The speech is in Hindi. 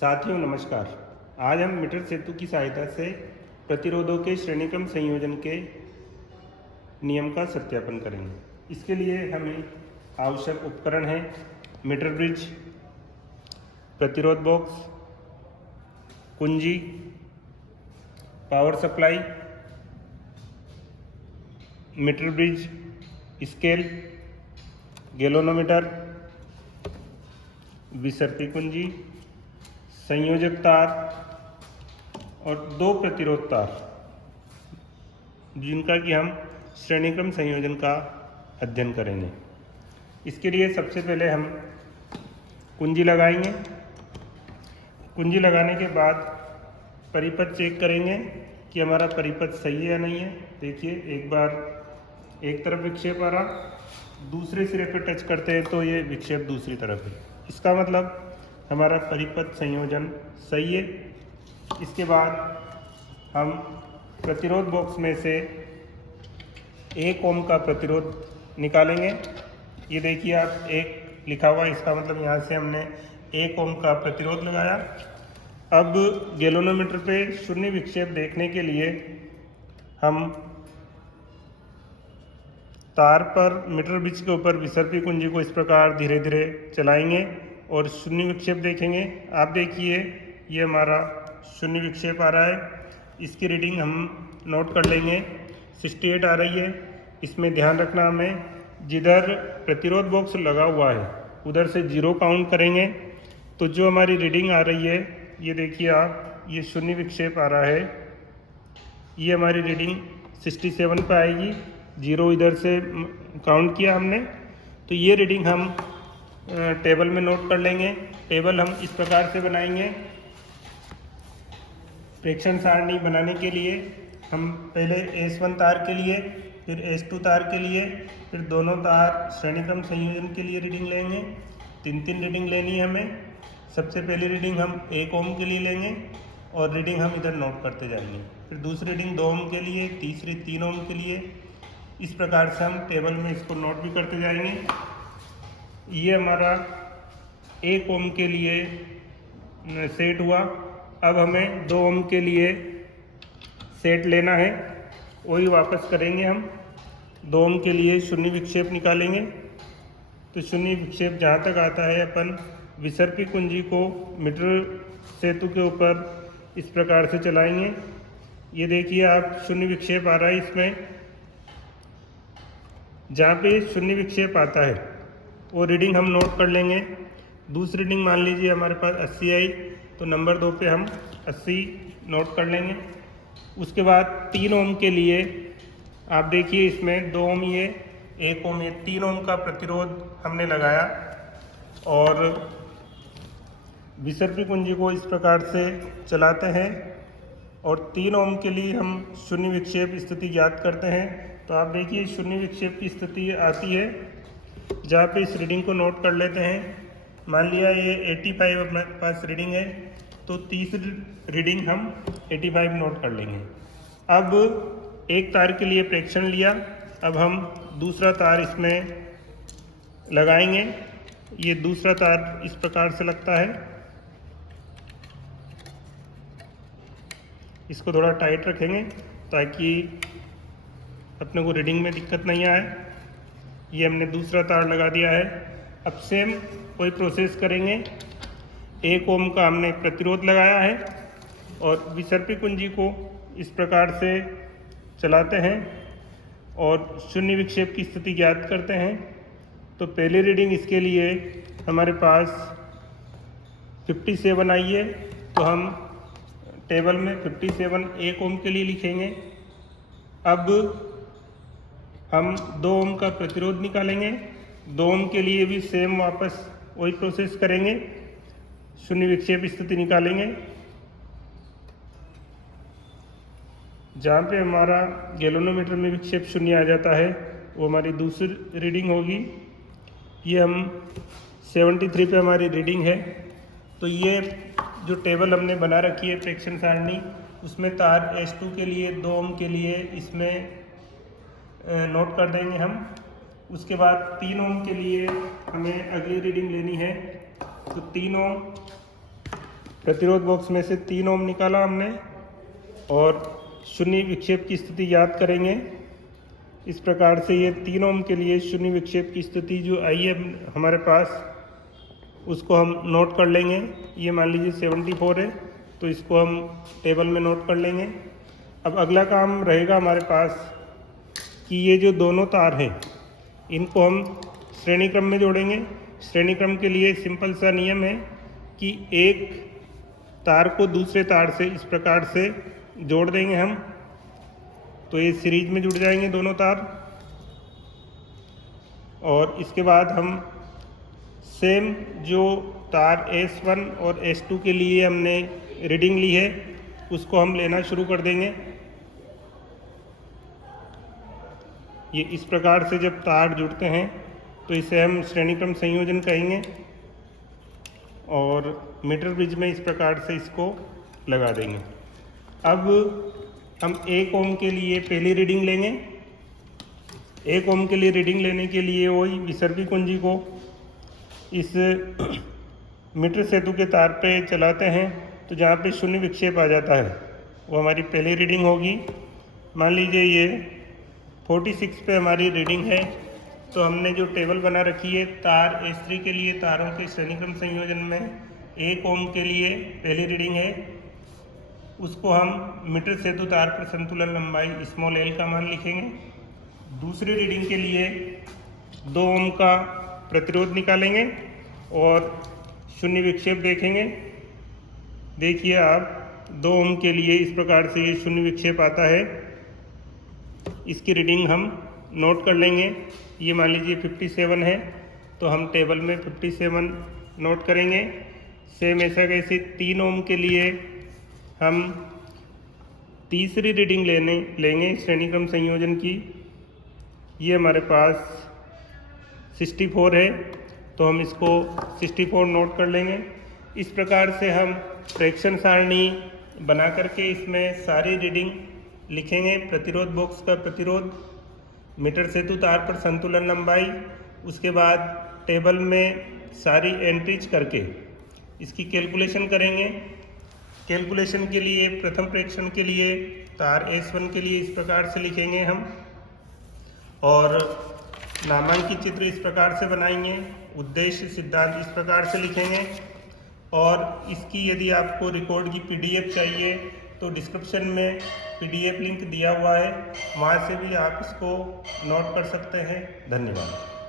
साथियों नमस्कार। आज हम मीटर सेतु की सहायता से प्रतिरोधों के श्रेणीक्रम संयोजन के नियम का सत्यापन करेंगे। इसके लिए हमें आवश्यक उपकरण है मीटर ब्रिज, प्रतिरोध बॉक्स, कुंजी, power supply, meter bridge, scale, galvanometer, विसर्पी कुंजी, संयोजक तार और दो प्रतिरोध तार, जिनका कि हम श्रेणीक्रम संयोजन का अध्ययन करेंगे। इसके लिए सबसे पहले हम कुंजी लगाएंगे। कुंजी लगाने के बाद परिपथ चेक करेंगे कि हमारा परिपथ सही है या नहीं है। देखिए, एक बार एक तरफ विक्षेप आ रहा, दूसरे सिरे पर टच करते हैं तो ये विक्षेप दूसरी तरफ है। इसका मतलब हमारा परिपथ संयोजन सही है। इसके बाद हम प्रतिरोध बॉक्स में से 1 ओम का प्रतिरोध निकालेंगे। ये देखिए, आप 1 लिखा हुआ है, इसका मतलब यहाँ से हमने 1 ओम का प्रतिरोध लगाया। अब गैल्वेनोमीटर पे शून्य विक्षेप देखने के लिए हम तार पर मीटर ब्रिज के ऊपर विसर्पी कुंजी को इस प्रकार धीरे धीरे चलाएंगे और शून्य विक्षेप देखेंगे। आप देखिए, ये हमारा शून्य विक्षेप आ रहा है। इसकी रीडिंग हम नोट कर लेंगे। 68 आ रही है। इसमें ध्यान रखना, हमें जिधर प्रतिरोध बॉक्स लगा हुआ है उधर से 0 काउंट करेंगे। तो जो हमारी रीडिंग आ रही है, ये देखिए आप, ये शून्य विक्षेप आ रहा है। ये हमारी रीडिंग 67 पे आएगी। 0 इधर से काउंट किया हमने, तो ये रीडिंग हम टेबल में नोट कर लेंगे। टेबल हम इस प्रकार से बनाएंगे। प्रेक्षण सारणी बनाने के लिए हम पहले S1 तार के लिए, फिर S2 तार के लिए, फिर दोनों तार श्रेणीक्रम संयोजन के लिए रीडिंग लेंगे। 3 रीडिंग लेनी है हमें। सबसे पहली रीडिंग हम 1 ओम के लिए लेंगे और रीडिंग हम इधर नोट करते जाएंगे। फिर दूसरी रीडिंग 2 ओम के लिए, तीसरी 3 ओम के लिए। इस प्रकार से हम टेबल में इसको नोट भी करते जाएंगे। ये हमारा 1 ओम के लिए सेट हुआ। अब हमें 2 ओम के लिए सेट लेना है, वही वापस करेंगे हम। 2 ओम के लिए शून्य विक्षेप निकालेंगे। तो शून्य विक्षेप जहाँ तक आता है, अपन विसर्पी कुंजी को मीटर सेतु के ऊपर इस प्रकार से चलाएंगे। ये देखिए आप, शून्य विक्षेप आ रहा है। इसमें जहाँ पे शून्य विक्षेप आता है वो रीडिंग हम नोट कर लेंगे। दूसरी रीडिंग मान लीजिए हमारे पास 80 आई, तो नंबर 2 पे हम 80 नोट कर लेंगे। उसके बाद 3 ओम के लिए आप देखिए, इसमें 2 ओम ये, 1 ओम ये, 3 ओम का प्रतिरोध हमने लगाया और विसर्पी कुंजी को इस प्रकार से चलाते हैं और 3 ओम के लिए हम शून्य विक्षेप स्थिति ज्ञात करते हैं। तो आप देखिए, शून्य विक्षेप की स्थिति आती है जहाँ पे इस रीडिंग को नोट कर लेते हैं। मान लिया ये 85 अपने पास रीडिंग है, तो तीसरी रीडिंग हम 85 नोट कर लेंगे। अब एक तार के लिए प्रेक्षण लिया, अब हम दूसरा तार इसमें लगाएंगे। ये दूसरा तार इस प्रकार से लगता है। इसको थोड़ा टाइट रखेंगे ताकि अपने को रीडिंग में दिक्कत नहीं आए। ये हमने दूसरा तार लगा दिया है। अब सेम कोई प्रोसेस करेंगे। 1 ओम का हमने प्रतिरोध लगाया है और विसर्पी कुंजी को इस प्रकार से चलाते हैं और शून्य विक्षेप की स्थिति ज्ञात करते हैं। तो पहली रीडिंग इसके लिए हमारे पास 57 आई है, तो हम टेबल में 57 1 ओम के लिए लिखेंगे। अब हम 2 ओम का प्रतिरोध निकालेंगे। 2 ओम के लिए भी सेम वापस वही प्रोसेस करेंगे, शून्य विक्षेप स्थिति निकालेंगे। जहाँ पे हमारा गैल्वेनोमीटर में विक्षेप शून्य आ जाता है, वो हमारी दूसरी रीडिंग होगी। ये हम 73 पे हमारी रीडिंग है। तो ये जो टेबल हमने बना रखी है प्रेक्षण सारणी, उसमें तार S2 के लिए, 2 ओम के लिए इसमें नोट कर देंगे हम। उसके बाद 3 ओम के लिए हमें अगली रीडिंग लेनी है। तो 3 ओम प्रतिरोध बॉक्स में से 3 ओम निकाला हमने और शून्य विक्षेप की स्थिति याद करेंगे। इस प्रकार से ये 3 ओम के लिए शून्य विक्षेप की स्थिति जो आई है हमारे पास, उसको हम नोट कर लेंगे। ये मान लीजिए 74 है, तो इसको हम टेबल में नोट कर लेंगे। अब अगला काम रहेगा हमारे पास कि ये जो दोनों तार हैं इनको हम श्रेणी क्रम में जोड़ेंगे। श्रेणी क्रम के लिए सिंपल सा नियम है कि एक तार को दूसरे तार से इस प्रकार से जोड़ देंगे हम, तो ये सीरीज में जुड़ जाएंगे दोनों तार। और इसके बाद हम सेम जो तार S1 और S2 के लिए हमने रीडिंग ली है उसको हम लेना शुरू कर देंगे। ये इस प्रकार से जब तार जुड़ते हैं तो इसे हम श्रेणी क्रम संयोजन कहेंगे और मीटर ब्रिज में इस प्रकार से इसको लगा देंगे। अब हम 1 ओम के लिए पहली रीडिंग लेंगे। 1 ओम के लिए रीडिंग लेने के लिए वही विसर्पी कुंजी को इस मीटर सेतु के तार पे चलाते हैं, तो जहाँ पे शून्य विक्षेप आ जाता है वो हमारी पहली रीडिंग होगी। मान लीजिए ये 46 पे हमारी रीडिंग है, तो हमने जो टेबल बना रखी है तार S3 के लिए तारों के श्रेणी क्रम संयोजन में 1 ओम के लिए पहली रीडिंग है, उसको हम मीटर सेतु तार पर संतुलन लंबाई स्मॉल l का मान लिखेंगे। दूसरी रीडिंग के लिए 2 ओम का प्रतिरोध निकालेंगे और शून्य विक्षेप देखेंगे। देखिए आप 2 ओम के लिए इस प्रकार से ये शून्य विक्षेप आता है। इसकी रीडिंग हम नोट कर लेंगे। ये मान लीजिए 57 है, तो हम टेबल में 57 नोट करेंगे। सेम ऐसा कैसे 3 ओम के लिए हम तीसरी रीडिंग लेंगे श्रेणी क्रम संयोजन की। ये हमारे पास 64 है, तो हम इसको 64 नोट कर लेंगे। इस प्रकार से हम प्रेक्षण सारणी बना करके इसमें सारी रीडिंग लिखेंगे। प्रतिरोध बॉक्स का प्रतिरोध, मीटर सेतु तार पर संतुलन लंबाई, उसके बाद टेबल में सारी एंट्रीज करके इसकी कैलकुलेशन करेंगे। कैलकुलेशन के लिए प्रथम प्रेक्षण के लिए तार S1 के लिए इस प्रकार से लिखेंगे हम, और नामांकित चित्र इस प्रकार से बनाएंगे। उद्देश्य सिद्धांत इस प्रकार से लिखेंगे। और इसकी यदि आपको रिकॉर्ड की PDF चाहिए तो डिस्क्रिप्शन में PDF लिंक दिया हुआ है, वहाँ से भी आप इसको नोट कर सकते हैं। धन्यवाद।